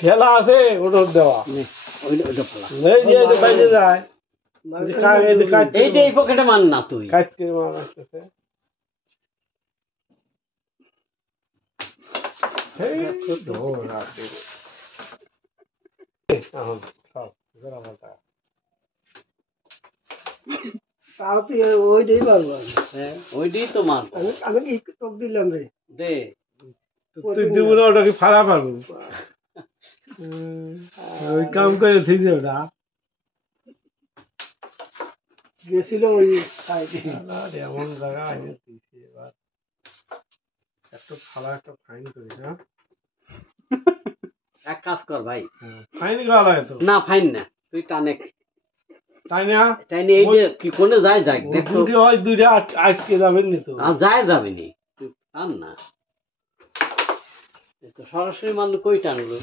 ঠেলা আছে ওটা দেওয়া বাইরে যায় এই পকেটে মান না তুই কাটতে মার আসতেছে তাও তুই ওইটাই পারবো ওইটাই তো মান আমি কি তোক দিলাম রে দে তুই দিব না ওটাকে ফাড়া পারবো ওই কাম করে ঠিক ওটা গেছিল ওই সাইডে এমন জায়গা আছে এবার একটা ফালা একটা ফাইন করি না এক কাজ কর ভাই ফাইন গালা তো না ফাইন না তুই টানে তাই না টাইনে এই যে কি কোনে যায় যাক দেখো দুটো হয় দুইটা আজকে যাবেন নি তো যায় যাবে নি তুই টান না তো সরাসরি মানুষ কই টানলো